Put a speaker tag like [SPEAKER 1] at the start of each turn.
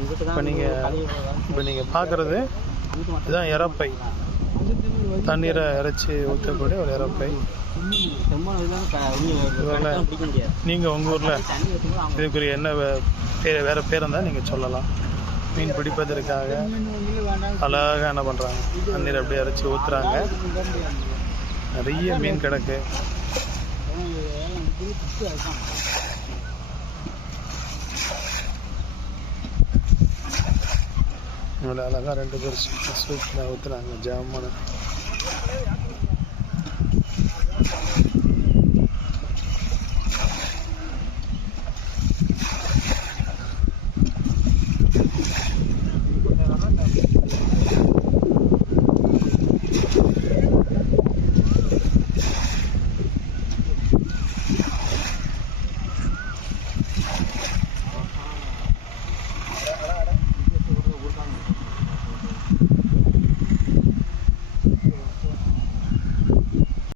[SPEAKER 1] இப்போ நீங்கள் இப்போ நீங்கள் பார்க்குறது இதுதான் இறப்பை தண்ணீரை இறைச்சி ஊற்றக்கூடிய ஒரு இறப்பை நீங்கள் உங்கள் ஊரில் இதுக்குரிய என்ன பேர் வேறு பேர் இருந்தால் நீங்கள் சொல்லலாம். மீன் பிடிப்பதற்காக அழகாக என்ன பண்ணுறாங்க தண்ணீர் அப்படியே இறைச்சி ஊற்றுறாங்க நிறைய மீன் கிடக்கு. இவ்வளோ அழகாக ரெண்டு பேர் சூப்பராக ஊற்றுறாங்க ஜாமான